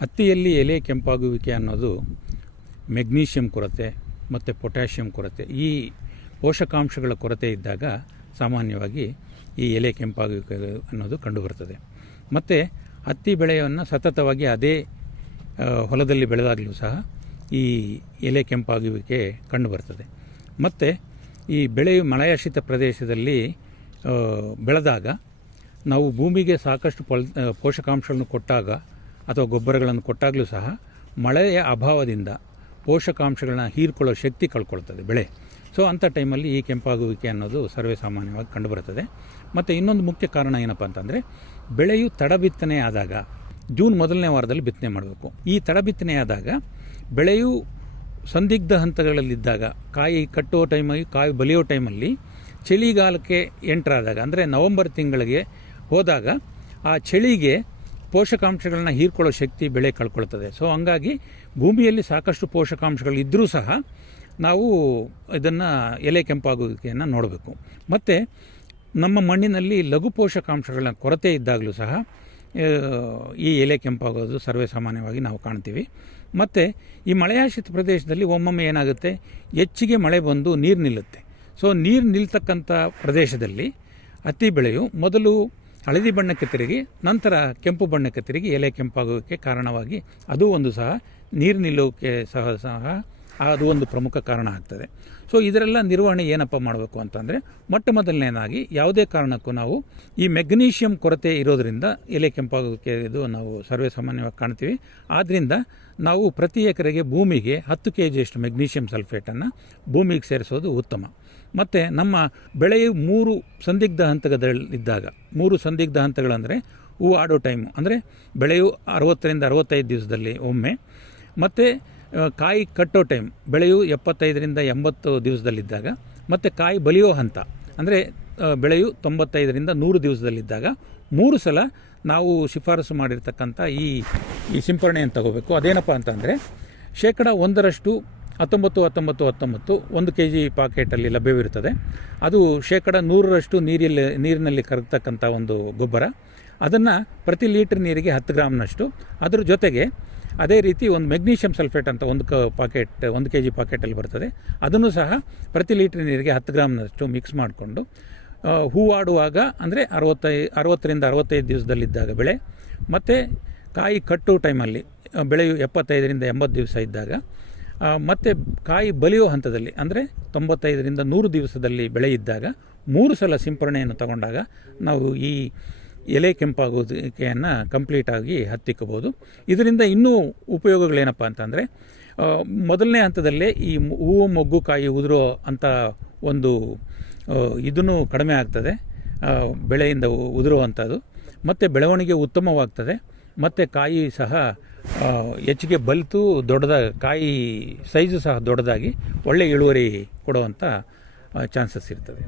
ಹತ್ತಿಯಲ್ಲಿ ಎಲೆ ಕೆಂಪಾಗುವಿಕೆ ಅನ್ನೋದು ಮೆಗ್ನೀಷಿಯಂ ಕೊರತೆ ಮತ್ತು ಪೊಟ್ಯಾಷಿಯಂ ಕೊರತೆ. ಈ ಪೋಷಕಾಂಶಗಳ ಕೊರತೆ ಇದ್ದಾಗ ಸಾಮಾನ್ಯವಾಗಿ ಈ ಎಲೆ ಕೆಂಪಾಗುವಿಕೆ ಅನ್ನೋದು ಕಂಡುಬರ್ತದೆ. ಮತ್ತು ಹತ್ತಿ ಬೆಳೆಯನ್ನು ಸತತವಾಗಿ ಅದೇ ಹೊಲದಲ್ಲಿ ಬೆಳೆದಾಗಲೂ ಸಹ ಈ ಎಲೆ ಕೆಂಪಾಗುವಿಕೆ ಕಂಡುಬರ್ತದೆ. ಮತ್ತು ಈ ಬೆಳೆಯು ಮಳೆಯಾಶ್ರಿತ ಪ್ರದೇಶದಲ್ಲಿ ಬೆಳೆದಾಗ ನಾವು ಭೂಮಿಗೆ ಸಾಕಷ್ಟು ಪೋಷಕಾಂಶಗಳನ್ನು ಕೊಟ್ಟಾಗ ಅಥವಾ ಗೊಬ್ಬರಗಳನ್ನು ಕೊಟ್ಟಾಗಲೂ ಸಹ ಮಳೆಯ ಅಭಾವದಿಂದ ಪೋಷಕಾಂಶಗಳನ್ನ ಹೀರ್ಕೊಳ್ಳೋ ಶಕ್ತಿ ಕಳ್ಕೊಳ್ತದೆ ಬೆಳೆ. ಸೊ ಅಂಥ ಟೈಮಲ್ಲಿ ಈ ಕೆಂಪಾಗುವಿಕೆ ಅನ್ನೋದು ಸರ್ವೇ ಸಾಮಾನ್ಯವಾಗಿ ಕಂಡುಬರುತ್ತದೆ. ಮತ್ತು ಇನ್ನೊಂದು ಮುಖ್ಯ ಕಾರಣ ಏನಪ್ಪ ಅಂತಂದರೆ, ಬೆಳೆಯು ತಡ ಬಿತ್ತನೆ ಆದಾಗ, ಜೂನ್ ಮೊದಲನೇ ವಾರದಲ್ಲಿ ಬಿತ್ತನೆ ಮಾಡಬೇಕು. ಈ ತಡ ಆದಾಗ, ಬೆಳೆಯು ಸಂದಿಗ್ಧ ಹಂತಗಳಲ್ಲಿದ್ದಾಗ, ಕಾಯಿ ಕಟ್ಟುವ ಟೈಮಲ್ಲಿ, ಕಾಯಿ ಬಲಿಯೋ ಟೈಮಲ್ಲಿ ಚಳಿಗಾಲಕ್ಕೆ ಎಂಟ್ರಾದಾಗ, ಅಂದರೆ ನವಂಬರ್ ತಿಂಗಳಿಗೆ ಹೋದಾಗ, ಆ ಚಳಿಗೆ ಪೋಷಕಾಂಶಗಳನ್ನ ಹೀರ್ಕೊಳ್ಳೋ ಶಕ್ತಿ ಬೆಳೆ ಕಳ್ಕೊಳ್ತದೆ. ಸೊ ಹಂಗಾಗಿ ಭೂಮಿಯಲ್ಲಿ ಸಾಕಷ್ಟು ಪೋಷಕಾಂಶಗಳು ಇದ್ದರೂ ಸಹ ನಾವು ಇದನ್ನು ಎಲೆ ಕೆಂಪಾಗುವಿಕೆಯನ್ನು ನೋಡಬೇಕು. ಮತ್ತು ನಮ್ಮ ಮಣ್ಣಿನಲ್ಲಿ ಲಘು ಪೋಷಕಾಂಶಗಳ ಕೊರತೆ ಇದ್ದಾಗಲೂ ಸಹ ಈ ಎಲೆ ಕೆಂಪಾಗೋದು ಸರ್ವೇ ಸಾಮಾನ್ಯವಾಗಿ ನಾವು ಕಾಣ್ತೀವಿ. ಮತ್ತು ಈ ಮಳೆಯಾಶ್ರಿತ ಪ್ರದೇಶದಲ್ಲಿ ಒಮ್ಮೊಮ್ಮೆ ಏನಾಗುತ್ತೆ? ಹೆಚ್ಚಿಗೆ ಮಳೆ ಬಂದು ನೀರು ನಿಲ್ಲುತ್ತೆ. ಸೊ ನೀರು ನಿಲ್ತಕ್ಕಂಥ ಪ್ರದೇಶದಲ್ಲಿ ಹತ್ತಿ ಬೆಳೆಯು ಮೊದಲು ಹಳದಿ ಬಣ್ಣಕ್ಕೆ ತಿರುಗಿ, ನಂತರ ಕೆಂಪು ಬಣ್ಣಕ್ಕೆ ತಿರುಗಿ ಎಲೆ ಕೆಂಪಾಗೋಕ್ಕೆ ಕಾರಣವಾಗಿ ಅದು ಒಂದು ಸಹ ನೀರು ನಿಲ್ಲೋಕ್ಕೆ ಸಹ ಸಹ ಅದು ಒಂದು ಪ್ರಮುಖ ಕಾರಣ ಆಗ್ತದೆ. ಸೊ ಇದರೆಲ್ಲ ನಿರ್ವಹಣೆ ಏನಪ್ಪ ಮಾಡಬೇಕು ಅಂತಂದರೆ, ಮೊಟ್ಟ ಮೊದಲನೇದಾಗಿ ಯಾವುದೇ ಕಾರಣಕ್ಕೂ ನಾವು ಈ ಮೆಗ್ನೀಷಿಯಂ ಕೊರತೆ ಇರೋದರಿಂದ ಎಲೆ ಕೆಂಪಾಗೋಕ್ಕೆ ಇದು ನಾವು ಸರ್ವೇ ಸಾಮಾನ್ಯವಾಗಿ ಕಾಣ್ತೀವಿ. ಆದ್ದರಿಂದ ನಾವು ಪ್ರತಿ ಎಕರೆಗೆ ಭೂಮಿಗೆ ಹತ್ತು ಕೆ ಜಿಯಷ್ಟು ಮೆಗ್ನೀಷಿಯಂ ಸಲ್ಫೇಟನ್ನು ಭೂಮಿಗೆ ಸೇರಿಸೋದು ಉತ್ತಮ. ಮತ್ತು ನಮ್ಮ ಬೆಳೆಯು ಮೂರು ಸಂದಿಗ್ಧ ಹಂತದಲ್ಲಿದ್ದಾಗ ಮೂರು ಸಂದಿಗ್ಧ ಹಂತಗಳಂದರೆ ಹೂ ಆಡೋ ಟೈಮು ಅಂದರೆ ಬೆಳೆಯು ಅರವತ್ತರಿಂದ ಅರವತ್ತೈದು ದಿವಸದಲ್ಲಿ ಒಮ್ಮೆ, ಮತ್ತು ಕಾಯಿ ಕಟ್ಟೋ ಟೈಮ್ ಬೆಳೆಯು ಎಪ್ಪತ್ತೈದರಿಂದ ಎಂಬತ್ತು ದಿವಸದಲ್ಲಿದ್ದಾಗ, ಮತ್ತು ಕಾಯಿ ಬಲಿಯೋ ಹಂತ, ಅಂದರೆ ಬೆಳೆಯು ತೊಂಬತ್ತೈದರಿಂದ ನೂರು ದಿವಸದಲ್ಲಿದ್ದಾಗ, ಮೂರು ಸಲ ನಾವು ಶಿಫಾರಸು ಮಾಡಿರ್ತಕ್ಕಂಥ ಈ ಈ ಸಿಂಪರಣೆಯನ್ನು ತಗೋಬೇಕು. ಅದೇನಪ್ಪ ಅಂತಂದರೆ ಶೇಕಡ ಒಂದರಷ್ಟು, ಹತ್ತೊಂಬತ್ತು ಹತ್ತೊಂಬತ್ತು ಹತ್ತೊಂಬತ್ತು, ಒಂದು ಕೆ ಜಿ ಪಾಕೆಟಲ್ಲಿ ಲಭ್ಯವಿರುತ್ತದೆ. ಅದು ಶೇಕಡ ನೂರರಷ್ಟು ನೀರಲ್ಲಿ, ನೀರಿನಲ್ಲಿ ಕರಗತಕ್ಕಂಥ ಒಂದು ಗೊಬ್ಬರ. ಅದನ್ನು ಪ್ರತಿ ಲೀಟ್ರ್ ನೀರಿಗೆ ಹತ್ತು ಗ್ರಾಮ್ನಷ್ಟು. ಅದ್ರ ಜೊತೆಗೆ ಅದೇ ರೀತಿ ಒಂದು ಮೆಗ್ನೀಷಿಯಂ ಸಲ್ಫೇಟ್ ಅಂತ ಒಂದು ಕ ಪಾಕೆಟ್, ಒಂದು ಕೆ ಜಿ ಪಾಕೆಟಲ್ಲಿ ಬರ್ತದೆ. ಅದನ್ನು ಸಹ ಪ್ರತಿ ಲೀಟ್ರ್ ನೀರಿಗೆ ಹತ್ತು ಗ್ರಾಮ್ನಷ್ಟು ಮಿಕ್ಸ್ ಮಾಡಿಕೊಂಡು ಹೂವಾಡುವಾಗ ಅಂದರೆ ಅರವತ್ತೈ, ಅರವತ್ತರಿಂದ ಅರವತ್ತೈದು ದಿವಸದಲ್ಲಿದ್ದಾಗ ಬೆಳೆ, ಮತ್ತು ಕಾಯಿ ಕಟ್ಟು ಟೈಮಲ್ಲಿ ಬೆಳೆಯು ಎಪ್ಪತ್ತೈದರಿಂದ ಎಂಬತ್ತು ದಿವಸ ಇದ್ದಾಗ ಮತ್ತು ಕಾಯಿ ಬಲಿಯೋ ಹಂತದಲ್ಲಿ ಅಂದರೆ ತೊಂಬತ್ತೈದರಿಂದ ನೂರು ದಿವಸದಲ್ಲಿ ಬೆಳೆ ಇದ್ದಾಗ, ಮೂರು ಸಲ ಸಿಂಪರಣೆಯನ್ನು ತಗೊಂಡಾಗ ನಾವು ಈ ಎಲೆ ಕೆಂಪಾಗೋದಕ್ಕೆಯನ್ನು ಕಂಪ್ಲೀಟಾಗಿ ಹತ್ತಿಕ್ಕಬೋದು. ಇದರಿಂದ ಇನ್ನೂ ಉಪಯೋಗಗಳೇನಪ್ಪ ಅಂತಂದರೆ ಮೊದಲನೇ ಹಂತದಲ್ಲೇ ಈ ಹೂವು, ಮೊಗ್ಗು, ಕಾಯಿ ಉದುರೋ ಅಂಥ ಒಂದು ಇದನ್ನು ಕಡಿಮೆ ಆಗ್ತದೆ. ಬೆಳೆಯಿಂದ ಉದುರುವಂಥದ್ದು. ಮತ್ತು ಬೆಳವಣಿಗೆ ಉತ್ತಮವಾಗ್ತದೆ. ಮತ್ತು ಕಾಯಿ ಸಹ ಹೆಚ್ಚಿಗೆ ಬಲಿತು, ದೊಡ್ಡದ, ಕಾಯಿ ಸೈಜು ಸಹ ದೊಡ್ಡದಾಗಿ ಒಳ್ಳೆಯ ಇಳುವರಿ ಕೊಡುವಂಥ ಚಾನ್ಸಸ್ ಇರ್ತದೆ.